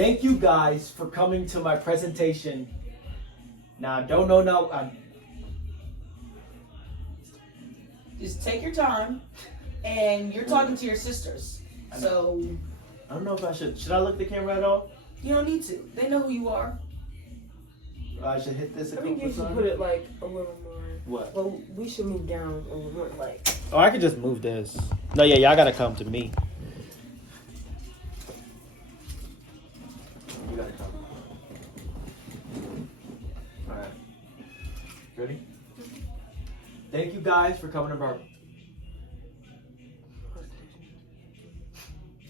Thank you guys for coming to my presentation. Now, I don't know now. Just take your time, and you're talking to your sisters. So I don't know if I should. Should I look the camera at all? you don't need to. They know who you are. I should hit this. I think you should put it like a little more. What? Well, we should move down a little more, like. Oh, I could just move this. No, yeah, y'all gotta come to me. You gotta come. All right. Ready? Thank you guys for coming to our.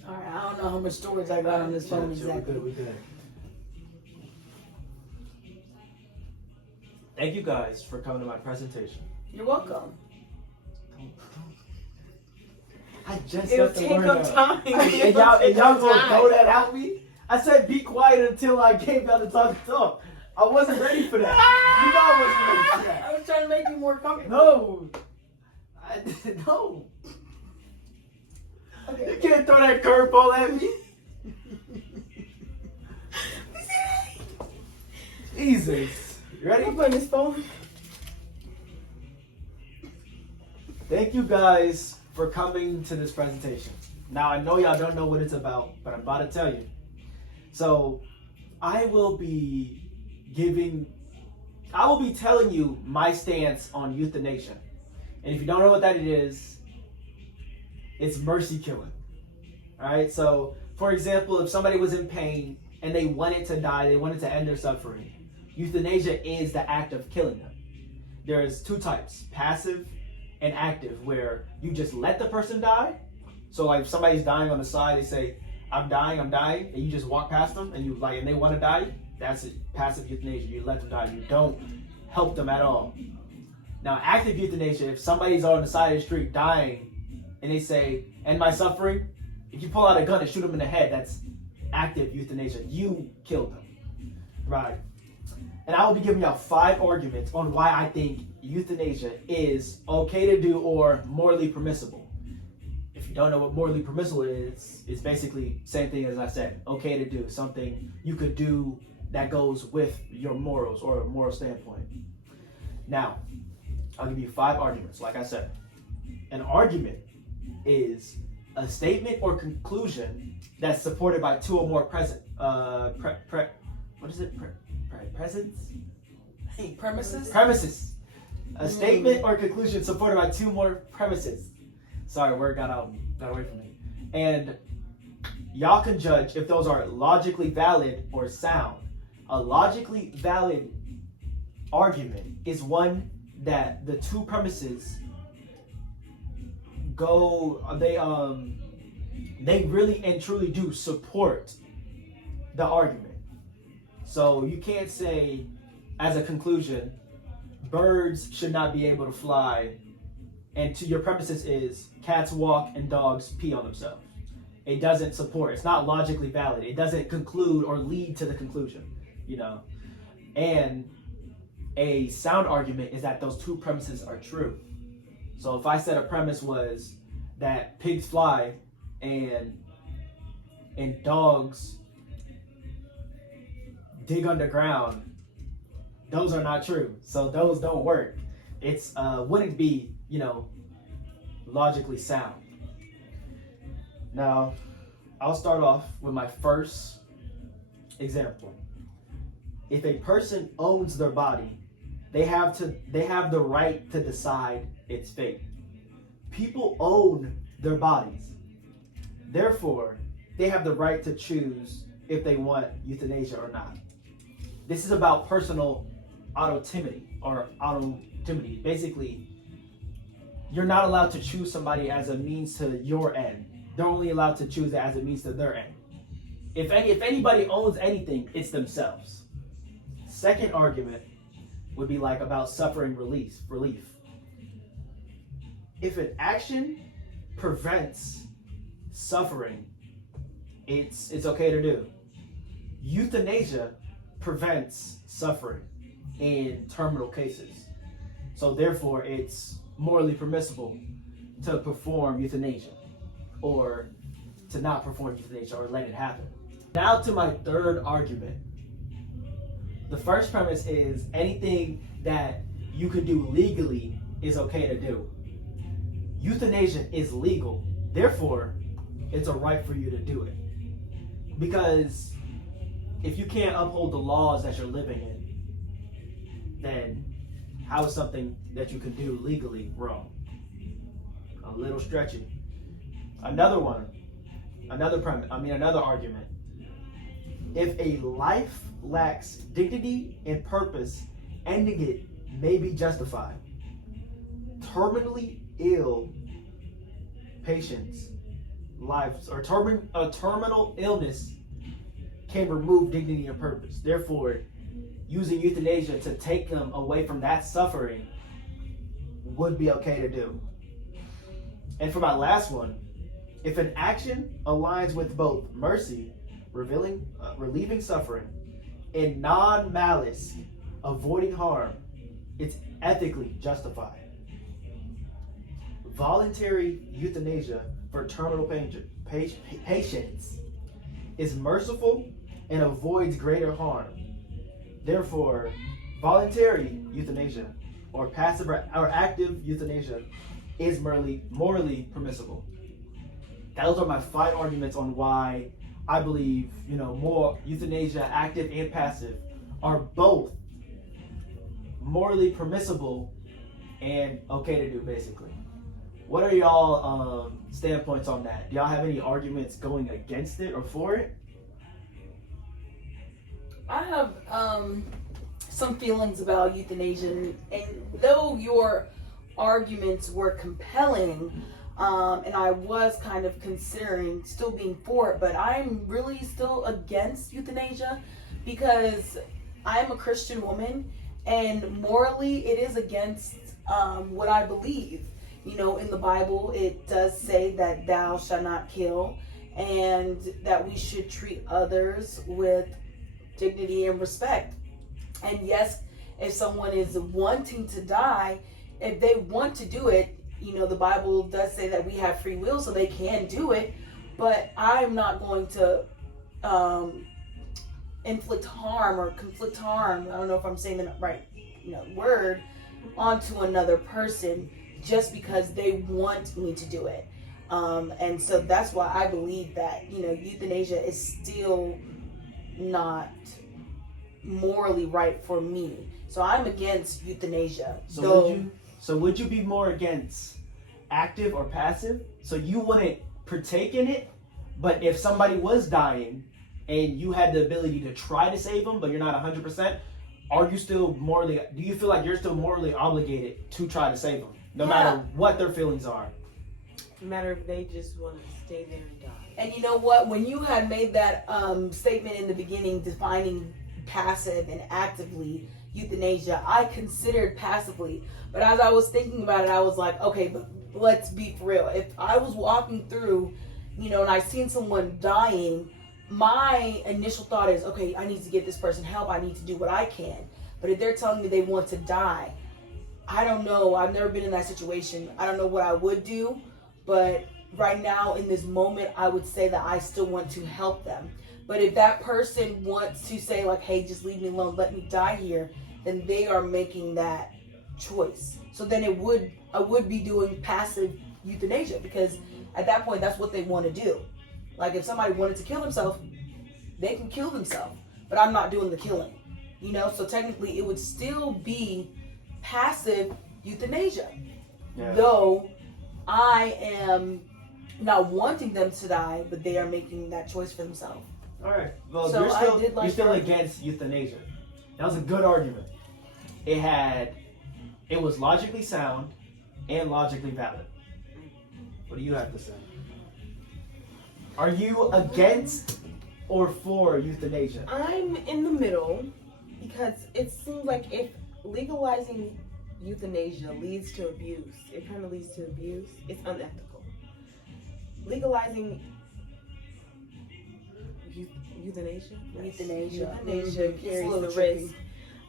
Alright, I don't know how much storage I got on this phone exactly. We're good. Thank you guys for coming to my presentation. You're welcome. I just It'll got the take word up out. time. And y'all gonna throw that at me? I said be quiet until I came down to talk. I wasn't ready for that. You know I wasn't ready for that. I was trying to make you more comfortable. No. No. Okay. You can't throw that curveball at me. Jesus. You ready? I'm putting this phone. Thank you guys for coming to this presentation. Now, I know y'all don't know what it's about, but I'm about to tell you. So, I will be telling you my stance on euthanasia. And if you don't know what that is, it's mercy killing. All right? So, for example, if somebody was in pain and they wanted to die, they wanted to end their suffering, euthanasia is the act of killing them. There's two types, passive and active, where you just let the person die. So like if somebody's dying on the side, they say, I'm dying, and you just walk past them and and they want to die, that's it. Passive euthanasia. You let them die. You don't help them at all. Now, active euthanasia, if somebody's on the side of the street dying and they say, end my suffering, if you pull out a gun and shoot them in the head, that's active euthanasia. You killed them. Right. And I will be giving y'all 5 arguments on why I think euthanasia is okay to do or morally permissible. If you don't know what morally permissible is, it's basically same thing as I said. Okay to do, something you could do that goes with your morals or a moral standpoint. Now, I'll give you 5 arguments, like I said. An argument is a statement or conclusion that's supported by 2 or more presents? Premises. A statement or conclusion supported by 2 more premises. Sorry, word got away from me. And y'all can judge if those are logically valid or sound. A logically valid argument is one that the 2 premises they really and truly do support the argument. So you can't say, as a conclusion, birds should not be able to fly, and to your premises is cats walk and dogs pee on themselves. It doesn't support. It's not logically valid. It doesn't conclude or lead to the conclusion, And a sound argument is that those 2 premises are true. So if I said a premise was that pigs fly and dogs dig underground, those are not true. So those don't work. It's wouldn't be, logically sound. Now, I'll start off with my first example. If a person owns their body, they have the right to decide its fate. People own their bodies. Therefore, they have the right to choose if they want euthanasia or not. This is about personal autonomy. Basically, you're not allowed to choose somebody as a means to your end. They're only allowed to choose it as a means to their end. If anybody owns anything, it's themselves. Second argument would be like about suffering relief. If an action prevents suffering, it's okay to do. Euthanasia prevents suffering in terminal cases. So therefore, it's morally permissible to perform euthanasia or to not perform euthanasia or let it happen. Now to my third argument. The first premise is anything that you could do legally is okay to do. Euthanasia is legal, therefore, it's a right for you to do it. Because if you can't uphold the laws that you're living in, then how is something that you can do legally wrong? A little stretchy. Another argument. If a life lacks dignity and purpose, ending it may be justified. Terminally ill patients' lives or a terminal illness can remove dignity and purpose. Therefore, using euthanasia to take them away from that suffering would be okay to do. And for my last one, if an action aligns with both mercy, relieving suffering, and non-malice, avoiding harm, it's ethically justified. Voluntary euthanasia for terminal patients is merciful and avoids greater harm. Therefore, voluntary euthanasia or passive or active euthanasia is morally permissible. Those are my 5 arguments on why I believe, more euthanasia, active and passive, are both morally permissible and okay to do, basically. What are y'all standpoints on that? Do y'all have any arguments going against it or for it? I have some feelings about euthanasia, and though your arguments were compelling, and I was kind of considering still being for it, but I'm really still against euthanasia because I'm a Christian woman, and morally it is against what I believe. In the Bible it does say that thou shalt not kill, and that we should treat others with dignity and respect. And yes, if someone is wanting to die, if they want to do it, the Bible does say that we have free will, so they can do it. But I'm not going to inflict harm or conflict harm, I don't know if I'm saying the right word, onto another person just because they want me to do it. And so that's why I believe that euthanasia is still not morally right for me. So I'm against euthanasia. So would you be more against active or passive? So you wouldn't partake in it, but if somebody was dying and you had the ability to try to save them, but you're not 100%, do you feel like you're still morally obligated to try to save them, no matter what their feelings are? No matter if they just want to stay there and die. And you know what? When you had made that statement in the beginning defining passive and actively euthanasia, I considered passively. But as I was thinking about it, I was like, okay, but let's be for real. If I was walking through, and I seen someone dying, my initial thought is, okay, I need to get this person help. I need to do what I can. But if they're telling me they want to die, I don't know. I've never been in that situation. I don't know what I would do. But right now, in this moment, I would say that I still want to help them. But if that person wants to say like, hey, just leave me alone, let me die here, then they are making that choice. So then I would be doing passive euthanasia, because at that point, that's what they want to do. Like if somebody wanted to kill themselves, they can kill themselves, but I'm not doing the killing, So technically it would still be passive euthanasia, though I am not wanting them to die, but they are making that choice for themselves. All right. Well, So you're still against euthanasia. That was a good argument. It was logically sound and logically valid. What do you have to say? Are you against or for euthanasia? I'm in the middle because it seems like if legalizing euthanasia leads to abuse, it kind of leads to abuse, it's unethical. Legalizing euthanasia carries the risk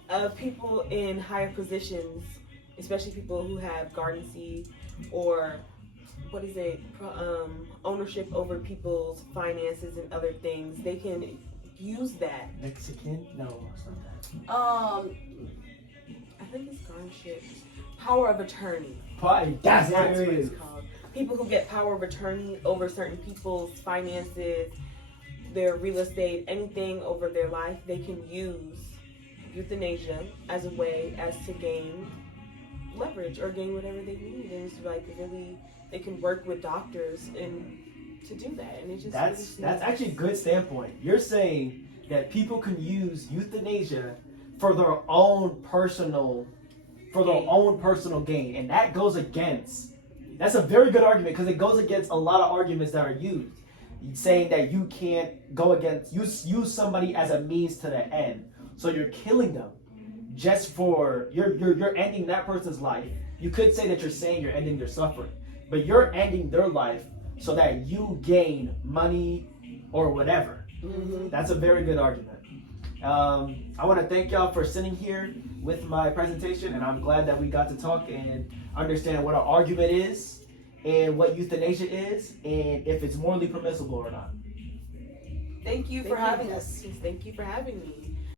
of people in higher positions, especially people who have garden seed or ownership over people's finances and other things. They can use that. Mexican? No, it's not that. I think it's guardianship. Power of attorney. That's What what it is. it's called. People who get power of attorney over certain people's finances, their real estate, anything over their life, they can use euthanasia as a way as to gain leverage or gain whatever they need. And it's like really, they can work with doctors and to do that. And it just That's actually a good standpoint. You're saying that people can use euthanasia for their own personal gain, and that goes against. That's a very good argument because it goes against a lot of arguments that are used, saying that you can't go against use somebody as a means to the end. So you're killing them just for you're ending that person's life. You could say that you're saying you're ending their suffering, but you're ending their life so that you gain money or whatever. Mm-hmm. That's a very good argument. I want to thank y'all for sitting here with my presentation, and I'm glad that we got to talk and understand what an argument is and what euthanasia is and if it's morally permissible or not. Thank you for having us. Thank you for having me.